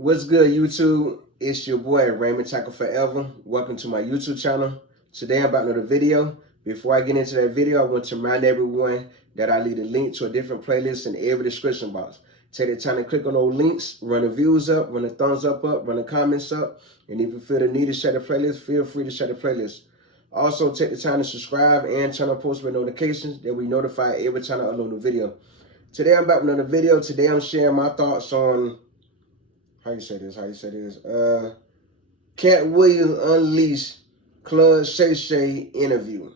What's good, YouTube? It's your boy Raymond Tackle Forever. Welcome to my YouTube channel. Today I'm about another video. Before I get into that video, I want to remind everyone that I leave a link to a different playlist in every description box. Take the time to click on those links, run the views up, run the thumbs up, run the comments up, and if you feel the need to share the playlist, feel free to share the playlist. Also, take the time to subscribe and turn on post notifications that we notify every time I upload a video. Today I'm back with another video. Today I'm sharing my thoughts on Katt Williams Unleashed Shay Shay interview.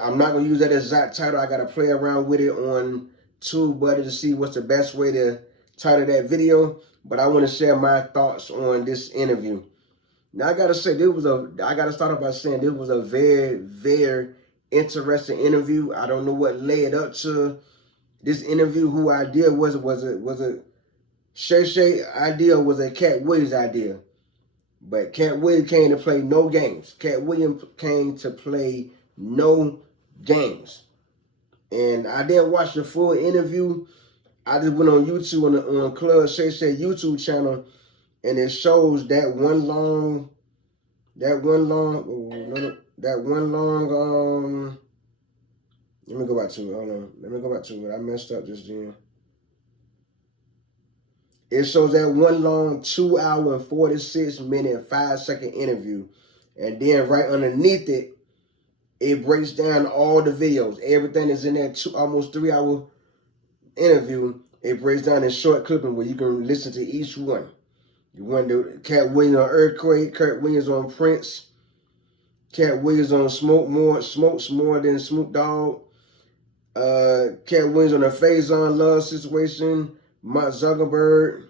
I'm not going to use that exact title. I got to play around with it on TubeBuddy to see what's the best way to title that video. But I want to share my thoughts on this interview. Now, I got to say, I got to start off by saying this was a very, very interesting interview. I don't know what led up to this interview. Who idea was it Shay Shay idea, was a Katt Williams idea? But Katt Williams came to play no games. Katt Williams came to play no games. And I didn't watch the full interview. I just went on YouTube on Club Shay Shay YouTube channel, and it shows that one long. Let me go back to it. Hold on. Let me go back to it. I messed up just then. It shows that one long 2 hour and 46 minute 5-second interview. And then right underneath it, it breaks down all the videos. Everything is in that almost 3 hour interview. It breaks down in short clipping where you can listen to each one. You want to Katt Williams on Earthquake, Katt Williams on Prince, Katt Williams on Smokes More Than Snoop Dogg, Katt Williams on the Faison love situation, Mark Zuckerberg,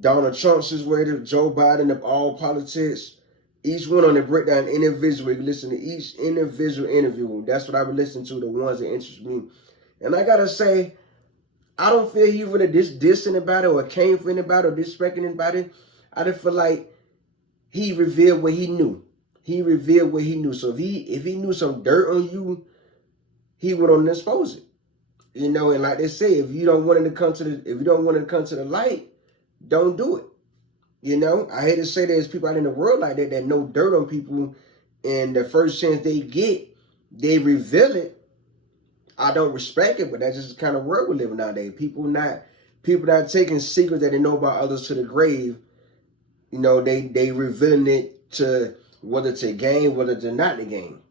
Donald Trump situation, Joe Biden of all politics. Each one on the breakdown individually. You listen to each individual interview. That's what I would listen to, the ones that interest me. And I gotta say, I don't feel he really dissing about it or came for anybody or disrespecting anybody. I just feel like he revealed what he knew. He revealed what he knew. So if he knew some dirt on you, he would on expose it. You know, and like they say, if you don't want it to come to the light, don't do it. You know, I hate to say there's people out in the world like that know dirt on people, and the first chance they get, they reveal it. I don't respect it, but that's just the kind of world we live in nowadays. People not taking secrets that they know about others to the grave. You know, they revealing it to whether to gain, whether to not the game.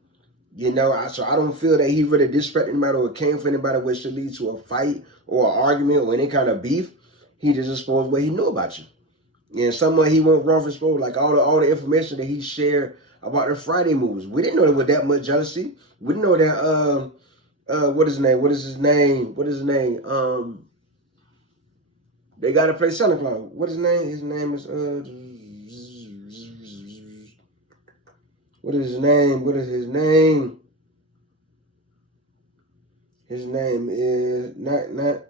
You know, so I don't feel that he really disrespected anybody or came for anybody which should lead to a fight or an argument or any kind of beef. He just exposed what he knew about you. And someone he went wrong for exposed, like all the information that he shared about the Friday movies. We didn't know there was that much jealousy. We didn't know that what is his name? They gotta play Santa Claus. What is his name? His name is what is his name? His name is not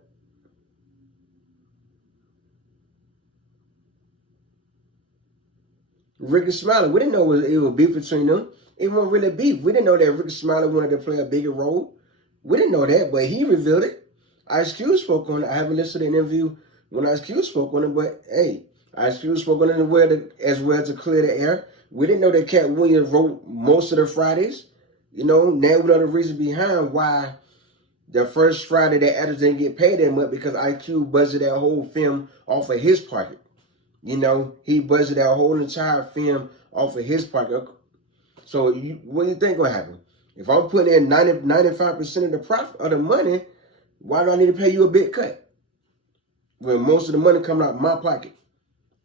Ricky Smiley. We didn't know it was beef between them. It wasn't really beef. We didn't know that Ricky Smiley wanted to play a bigger role. We didn't know that, but he revealed it. Ice Cube spoke on it. I haven't listened to the interview when Ice Cube spoke on it, but hey, Ice Cube spoke on it as well to clear the air. We didn't know that Katt Williams wrote most of the Fridays. You know, now we know the reason behind why the first Friday that actors didn't get paid that much, because Ice Cube budgeted that whole film off of his pocket. You know, he budgeted that whole entire film off of his pocket. So what do you think will happen? If I'm putting in 95% of the profit of the money, why do I need to pay you a big cut when most of the money coming out of my pocket?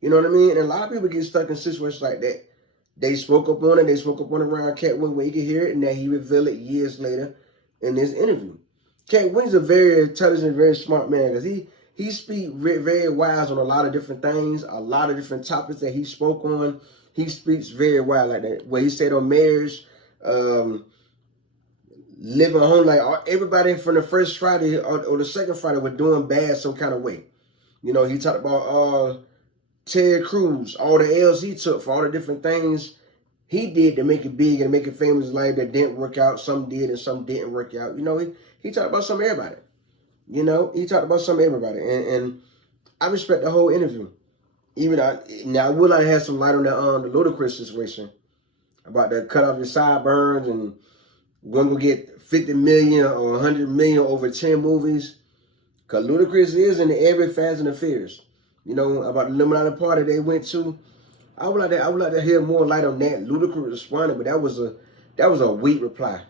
You know what I mean? And a lot of people get stuck in situations like that. They spoke up on it. They spoke up on it around Katt Williams where you can hear it, and then he revealed it years later in this interview. Katt Williams is a very intelligent, very smart man, because he speaks very wise on a lot of different things, a lot of different topics that he spoke on. He speaks very wise like that. What he said on marriage, living home, like everybody from the first Friday or the second Friday were doing bad some kind of way. You know, he talked about Ted Cruz, all the L's he took for all the different things he did to make it big and make it famous in life that didn't work out. Some did and some didn't work out. You know, he talked about some of everybody. You know, he talked about some of everybody. And I respect the whole interview. Even now, I would like to have some light on the Ludacris situation about the cut off your sideburns and one gonna get 50 million or 100 million over 10 movies. Cause Ludacris is in every Fast and the Furious. You know about the Illuminati party they went to. I would like to hear more light on that. Ludacris responded, but that was a weak reply,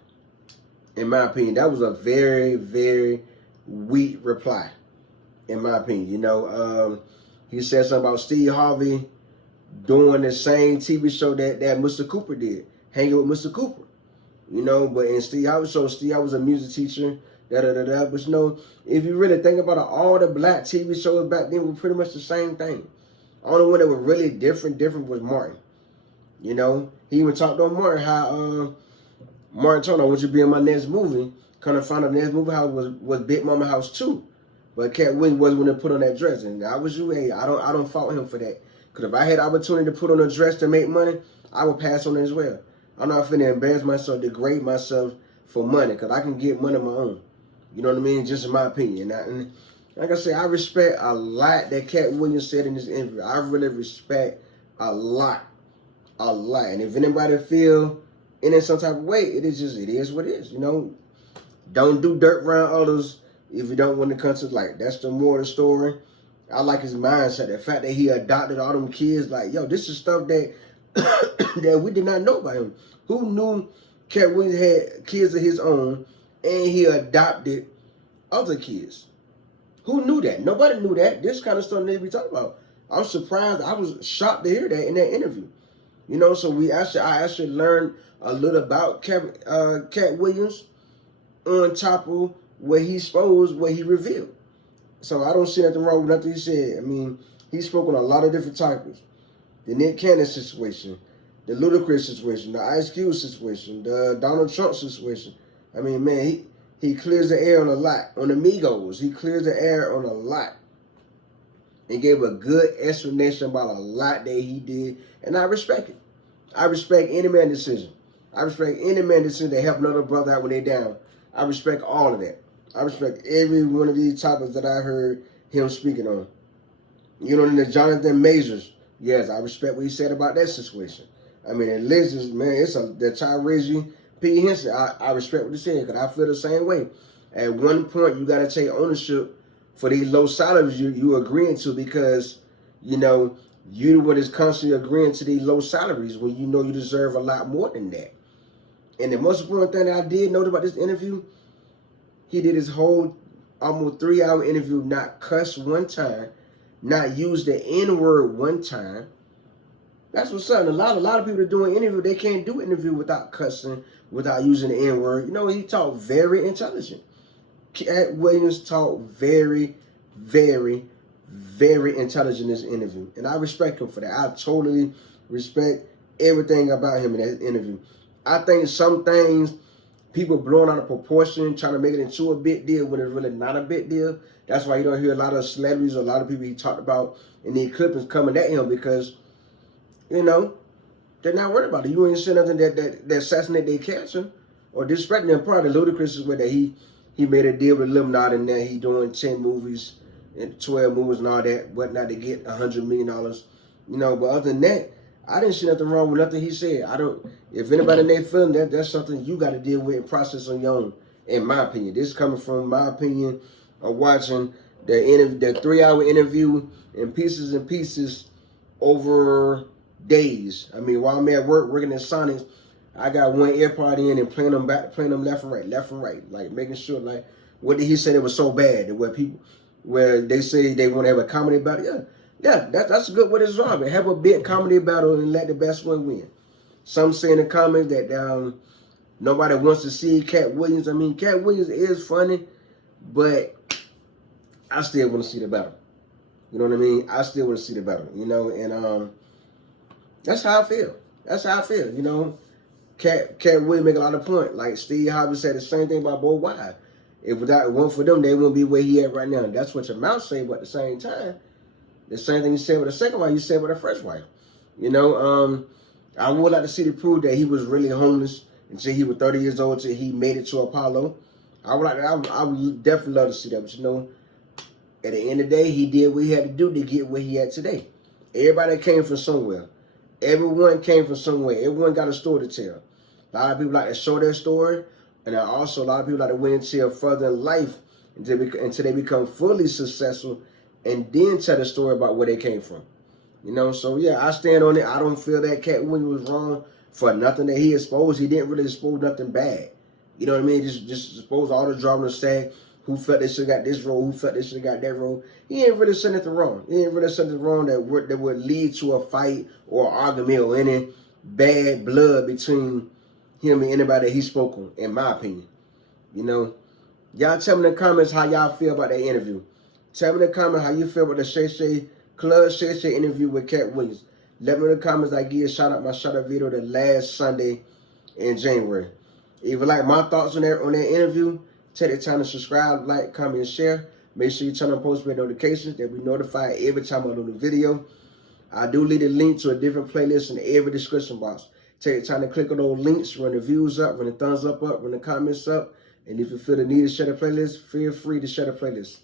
in my opinion. That was a very, very weak reply, in my opinion. You know, he said something about Steve Harvey doing the same TV show that Mr. Cooper did, hanging with Mr. Cooper. You know, but in Steve Harvey show, Steve Harvey was a music teacher, But you know, if you really think about it, all the black TV shows back then were pretty much the same thing. Only one that was really different was Martin. You know, he even talked on Martin how Martin told him, "I want you to be in my next movie." Kind of found out the next movie house was Big Mama House 2. But Katt Williams wasn't going to put on that dress, and I was you. Hey, I don't fault him for that. Because if I had the opportunity to put on a dress to make money, I would pass on it as well. I'm not finna embarrass myself, degrade myself for money, because I can get money on my own. You know what I mean? Just in my opinion. And like I said, I respect a lot that Katt Williams said in this interview. I really respect a lot. And if anybody feel in some type of way, it is what it is. You know, don't do dirt around others if you don't want to come to light. That's the moral of the story. I like his mindset. The fact that he adopted all them kids, like, yo, this is stuff that that we did not know about him. Who knew Katt Williams had kids of his own and he adopted other kids? Who knew that? Nobody knew that. This kind of stuff needs to be talked about. I was surprised. I was shocked to hear that in that interview. You know, so I actually learned a little about Katt Williams on top of what he exposed, what he revealed. So I don't see nothing wrong with nothing he said. I mean, he spoke on a lot of different topics. The Nick Cannon situation, the Ludacris situation, the Ice Cube situation, the Donald Trump situation. I mean, man, he clears the air on a lot. On the Migos, he clears the air on a lot. And gave a good explanation about a lot that he did. And I respect it. I respect any man's decision. I respect any man's decision to help another brother out when they're down. I respect all of that. I respect every one of these topics that I heard him speaking on. You know, in the Jonathan Majors, yes, I respect what he said about that situation. I mean, at least, man, the Tyrese P. Henson. I respect what he said because I feel the same way. At one point, you got to take ownership for these low salaries you agreeing to because, you know, you the one is constantly agreeing to these low salaries when you know you deserve a lot more than that. And the most important thing that I did note about this interview, he did his whole almost 3-hour interview, not cuss one time, not use the N-word one time. That's what's up. A lot of people are doing interview, they can't do interview without cussing, without using the N-word. You know, he talked very intelligent. Katt Williams talked very, very, very intelligent in this interview. And I respect him for that. I totally respect everything about him in that interview. I think some things people blowing out of proportion, trying to make it into a big deal when it's really not a big deal. That's why you don't hear a lot of celebrities or a lot of people he talked about in the clippings coming at him because, you know, they're not worried about it. You ain't saying nothing that assassinate their cancer or disrespect them. Part of the Ludacris is where that he made a deal with Illuminati and that he doing 10 movies and 12 movies and all that, whatnot to get $100 million. You know, but other than that, I didn't see nothing wrong with nothing he said. If anybody in their film, that's something you got to deal with and process on your own, in my opinion. This is coming from my opinion of watching the 3-hour interview in pieces over days. I mean, while I'm at work working at Sonics, I got one AirPod in and playing them left and right, like making sure like what did he say that was so bad that where they say they want to have a comedy battle. Yeah, that's a good way to resolve it. Have a big comedy battle and let the best one win. Some say in the comments that nobody wants to see Katt Williams. I mean, Katt Williams is funny, but I still want to see the battle. You know what I mean? I still want to see the battle, you know, and that's how I feel. You know. Katt Williams make a lot of points. Like Steve Harvey said the same thing about Bo Wide. If it weren't for them, they wouldn't be where he at right now. That's what your mouth say, but at the same time, the same thing you said with the second wife, you said with the first wife. You know, I would like to see the proof that he was really homeless until he was 30 years old, until he made it to Apollo. I would definitely love to see that, but you know, At the end of the day, he did what he had to do to get where he at today. Everybody came from somewhere. Everyone came from somewhere. Everyone got a story to tell. A lot of people like to show their story, and also a lot of people like to wait until further in life until they become fully successful, and then tell the story about where they came from. You know, so yeah, I stand on it. I don't feel that Katt Williams was wrong for nothing that he exposed. He didn't really expose nothing bad. You know what I mean? Just expose all the drama and say who felt they should have got this role, who felt they should have got that role. He ain't really said anything wrong. He ain't really said anything wrong that would lead to a fight or argument or any bad blood between him and anybody that he spoke on, in my opinion. You know, y'all tell me in the comments how y'all feel about that interview. Tell me in the comments how you feel about the Shay Shay interview with Katt Williams. Let me in the comments. I give you a shout out my shout out video the last Sunday in January. If you like my thoughts on that interview, take the time to subscribe, like, comment, and share. Make sure you turn on post notifications. They'll be notified every time I do the video. I do leave a link to a different playlist in every description box. Take the time to click on those links, run the views up, run the thumbs up, run the comments up. And if you feel the need to share the playlist, feel free to share the playlist.